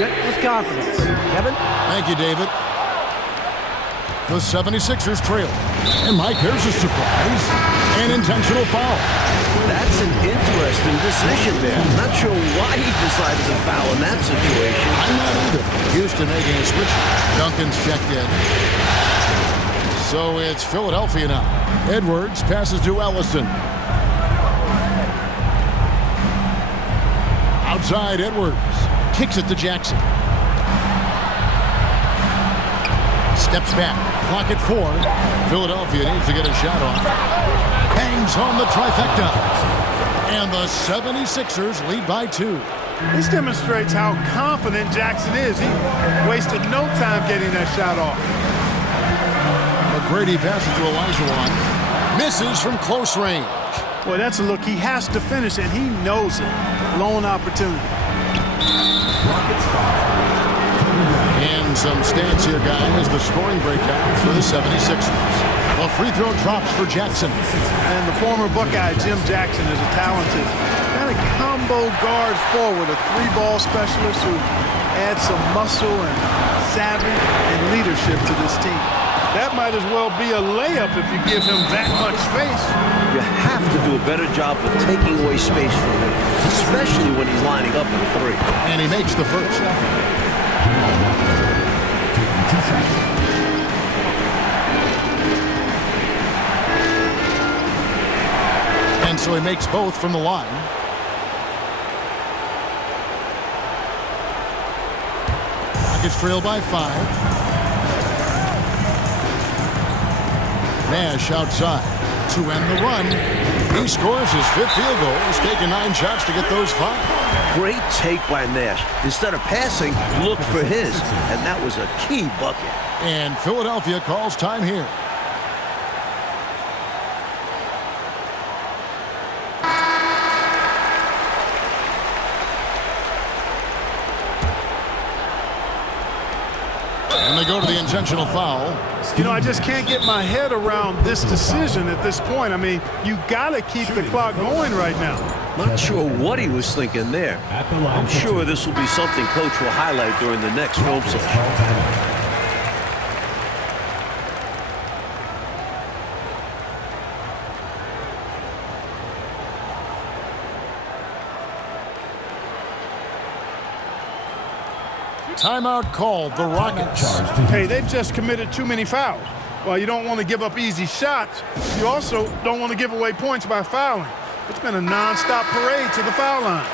approaching it with confidence. Kevin? Thank you, David. The 76ers trail. And Mike, there's a surprise. An intentional foul. That's an interesting decision there. Not sure why he decided to foul in that situation. I'm not either. Houston making a switch. Duncan's checked in. So it's Philadelphia now. Edwards passes to Ellison. Outside, Edwards. Kicks it to Jackson. Steps back. Clock at 4. Philadelphia needs to get a shot off. Hangs home the trifecta. And the 76ers lead by 2. This demonstrates how confident Jackson is. He wasted no time getting that shot off. McGrady passes to Olajuwon. Misses from close range. Boy, that's a look he has to finish, and he knows it. Blown opportunity. And some stats here, guys. The scoring breakdown for the 76ers. A free throw drops for Jackson. And the former Buckeye, Jim Jackson, is a talented kind of combo guard forward, a three-ball specialist who adds some muscle and savvy and leadership to this team. That might as well be a layup if you give him that much space. You have to do a better job of taking away space from him, especially when he's lining up in 3. And he makes the first. And so he makes both from the line. Rockets trail by 5. Nash outside to end the run. He scores his 5th field goal. He's taken 9 shots to get those 5. Great take by Nash. Instead of passing, look for his. And that was a key bucket. And Philadelphia calls time here. And they go to the intentional foul. You know, I just can't get my head around this decision at this point. I mean, you got to keep the clock going right now. Not sure what he was thinking there. I'm sure this will be something Coach will highlight during the next film session. Timeout called, the Rockets. Hey, they've just committed too many fouls. Well, you don't want to give up easy shots. You also don't want to give away points by fouling. It's been a nonstop parade to the foul line.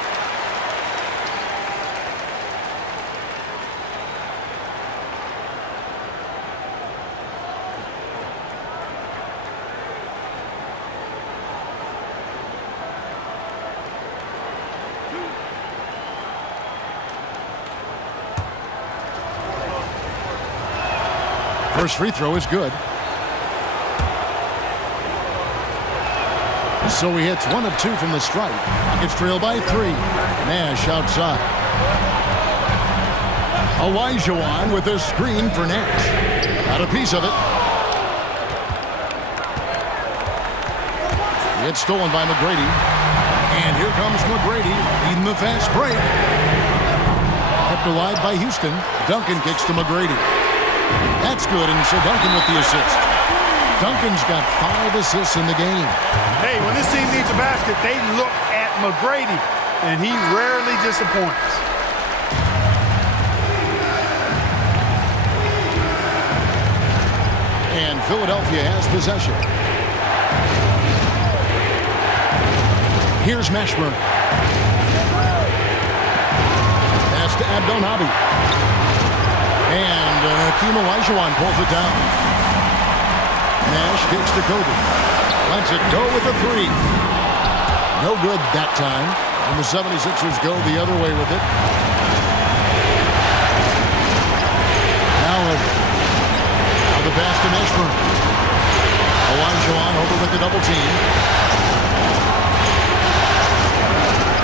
First free throw is good. So he hits 1 of 2 from the stripe. Rockets trail by 3. Nash outside. Olajuwon with a screen for Nash. Got a piece of it. It's stolen by McGrady. And here comes McGrady leading the fast break. Kept alive by Houston. Duncan kicks to McGrady. That's good, and so Duncan with the assist. Duncan's got 5 assists in the game. Hey, when this team needs a basket, they look at McGrady, and he rarely disappoints. And Philadelphia has possession. Here's Mashburn. Pass to Abdelnaby. And Hakeem Olajuwon pulls it down. Nash kicks to Kobe. Lets it go with a 3. No good that time. And the 76ers go the other way with it. Now the pass to Mashburn. Olajuwon over with the double team.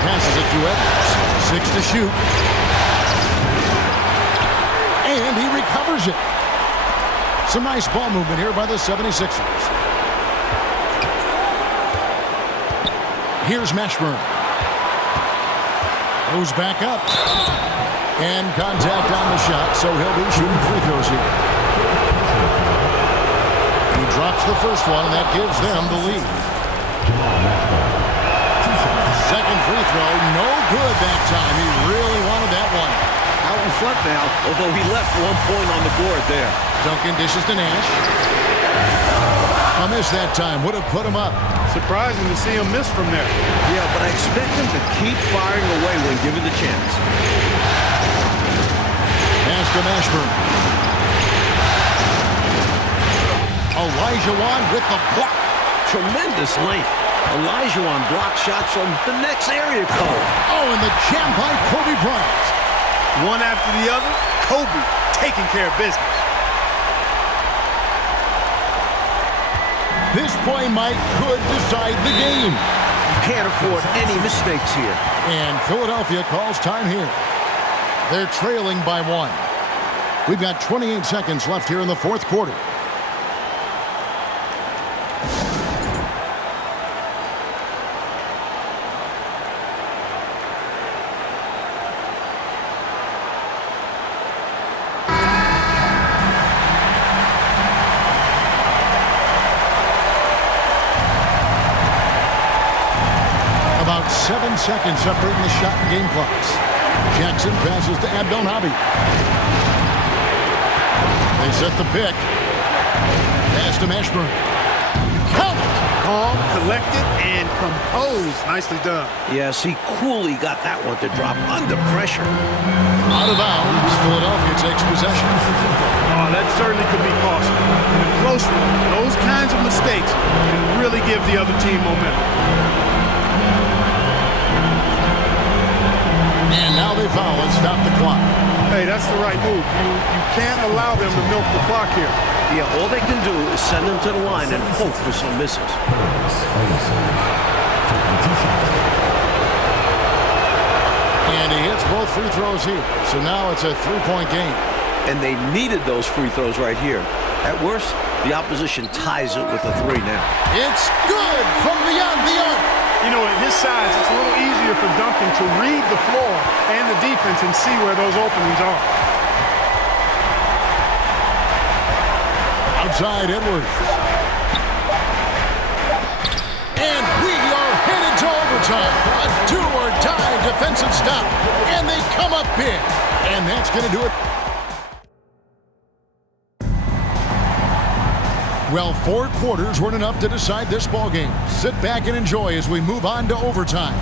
Passes it to Edwards. 6 to shoot. And he recovers it. Some nice ball movement here by the 76ers. Here's Mashburn. Goes back up. And contact on the shot, so he'll be shooting free throws here. He drops the first one, and that gives them the lead. Second free throw, no good that time. He really wanted that one. Out in front now, although he left 1 point on the board there. Duncan dishes to Nash. A miss that time would have put him up. Surprising to see him miss from there. Yeah, but I expect him to keep firing away when given the chance. Pass to Mashburn. Olajuwon with the block. Tremendous length. Olajuwon blocked shots from the next area code. Oh, and the jam by Kobe Bryant. One after the other, Kobe taking care of business. This play could decide the game. You can't afford any mistakes here. And Philadelphia calls time here. They're trailing by 1. We've got 28 seconds left here in the fourth quarter. About 7 seconds separating the shot and game clocks. Jackson passes to Abdelnaby. They set the pick. Pass to Mashburn. Count it! Calm, collected, and composed. Nicely done. Yes, he coolly got that one to drop under pressure. Out of bounds. Philadelphia takes possession. Oh, that certainly could be costly. In a close one, those kinds of mistakes can really give the other team momentum. And now they foul and stop the clock. Hey, that's the right move. You can't allow them to milk the clock here. Yeah, all they can do is send him to the line and hope for some misses. And he hits both free throws here. So now it's a 3-point game. And they needed those free throws right here. At worst, the opposition ties it with a 3 now. It's good from beyond the arc. You know, at his size, it's a little easier for Duncan to read the floor and the defense and see where those openings are. Outside Edwards. And we are headed to overtime. A do-or-die defensive stop. And they come up big. And that's going to do it. Well, 4 quarters weren't enough to decide this ballgame. Sit back and enjoy as we move on to overtime.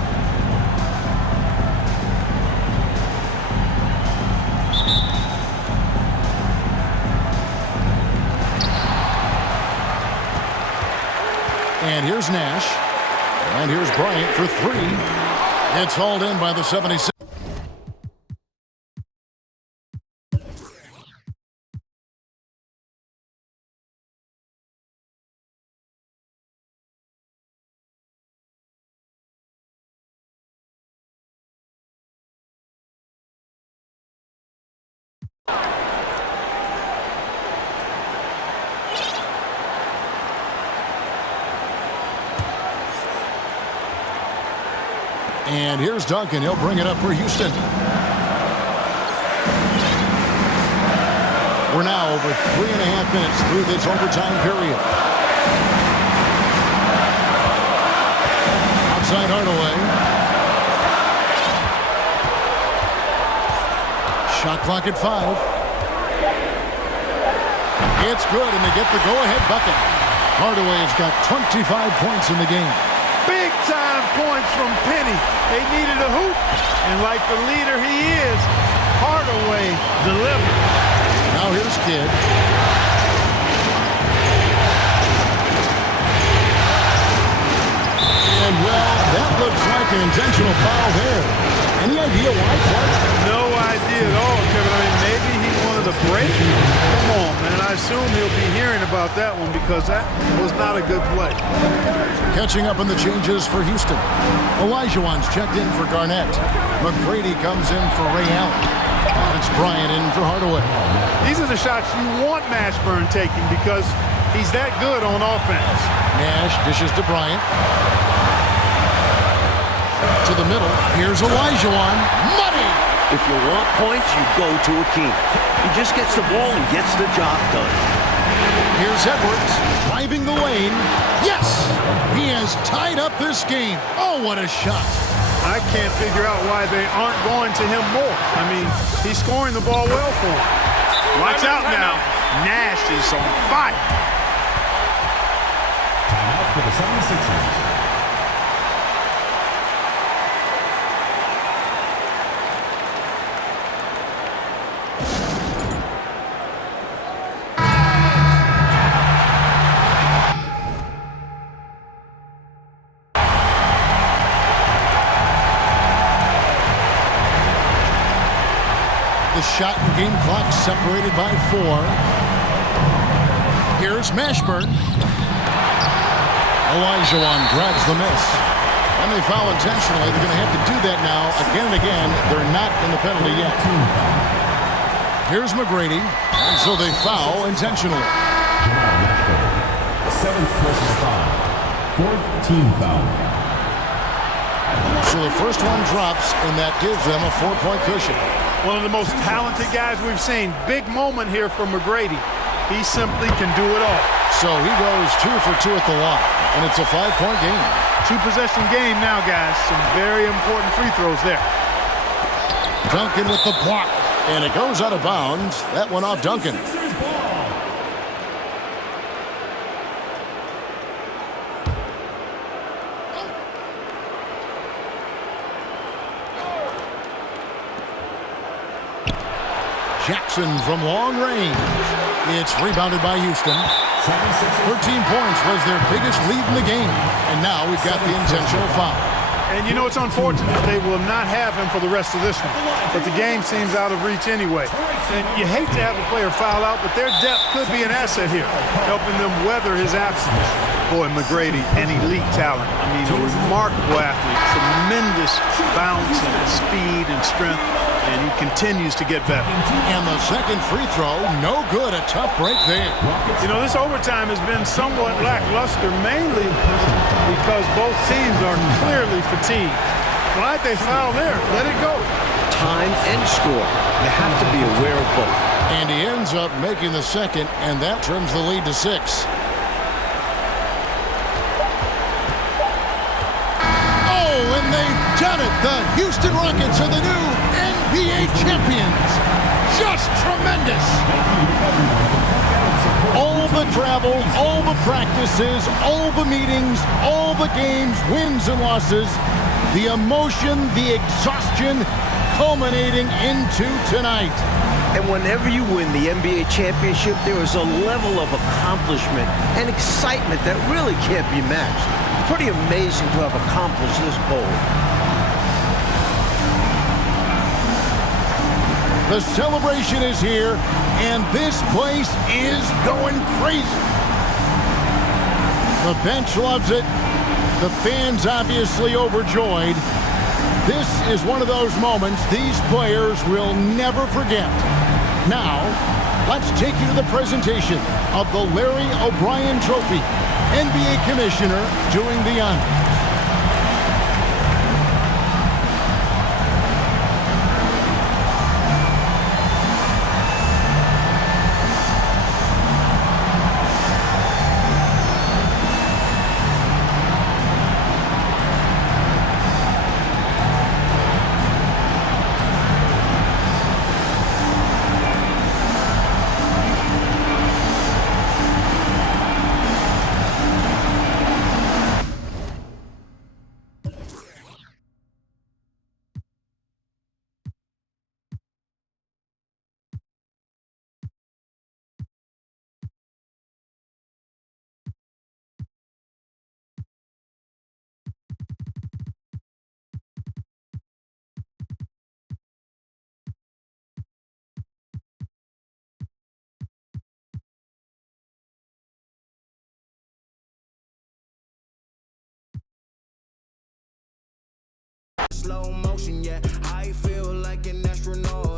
And here's Nash. And here's Bryant for 3. It's hauled in by the 76. And here's Duncan. He'll bring it up for Houston. We're now over 3.5 minutes through this overtime period. Outside Hardaway. Shot clock at 5. It's good, and they get the go-ahead bucket. Hardaway's got 25 points in the game. Big-time points from Penny. They needed a hoop, and like the leader he is, Hardaway delivered. Now here's Kidd. And, well, that looks like an intentional foul there. Any idea why, Clark? No idea at all, Kevin. I mean, maybe he wanted a break. Come on, man. I assume he'll be hearing about that one because that was not a good play. Catching up on the changes for Houston. Olajuwon's checked in for Garnett. McGrady comes in for Ray Allen. It's Bryant in for Hardaway. These are the shots you want Mashburn taking because he's that good on offense. Nash dishes to Bryant. To the middle. Here's Olajuwon. Money! If you want points, you go to Akeem. He just gets the ball and gets the job done. Here's Edwards driving the lane. Yes! He has tied up this game. Oh, what a shot. I can't figure out why they aren't going to him more. I mean, he's scoring the ball well for him. Watch out now. Nash is on fire. Timeout for the 76ers. The shot and game clock separated by 4. Here's Mashburn. Olajuwon grabs the miss. And they foul intentionally. They're going to have to do that now again and again. They're not in the penalty yet. Here's McGrady. And so they foul intentionally. 7th personal foul. 4th team foul. So the first one drops, and that gives them a 4-point cushion. One of the most talented guys we've seen. Big moment here for McGrady. He simply can do it all. So he goes 2 for 2 at the line, and it's a 5-point game. 2-possession game now, guys. Some very important free throws there. Duncan with the block, and it goes out of bounds. That went off Duncan. Jackson from long range. It's rebounded by Houston. 13 points was their biggest lead in the game. And now we've got the intentional foul. And you know, it's unfortunate they will not have him for the rest of this one. But the game seems out of reach anyway. And you hate to have a player foul out, but their depth could be an asset here, helping them weather his absence. Boy, McGrady, an elite talent. I mean, a remarkable athlete. Tremendous bounce and speed and strength. And he continues to get better. And the second free throw, no good. A tough break there. You know, this overtime has been somewhat lackluster, mainly because both teams are clearly fatigued. Glad they foul there. Let it go. Time and score. You have to be aware of both. And he ends up making the second, and that trims the lead to 6. Oh, and they've done it. The Houston Rockets are the new NBA champions. Just tremendous. All the travel, all the practices, all the meetings, all the games, wins and losses, the emotion, the exhaustion culminating into tonight. And whenever you win the NBA championship, there is a level of accomplishment and excitement that really can't be matched. Pretty amazing to have accomplished this goal. The celebration is here, and this place is going crazy. The bench loves it. The fans obviously overjoyed. This is one of those moments these players will never forget. Now, let's take you to the presentation of the Larry O'Brien Trophy. NBA Commissioner doing the honors. Slow motion, yeah, I feel like an astronaut.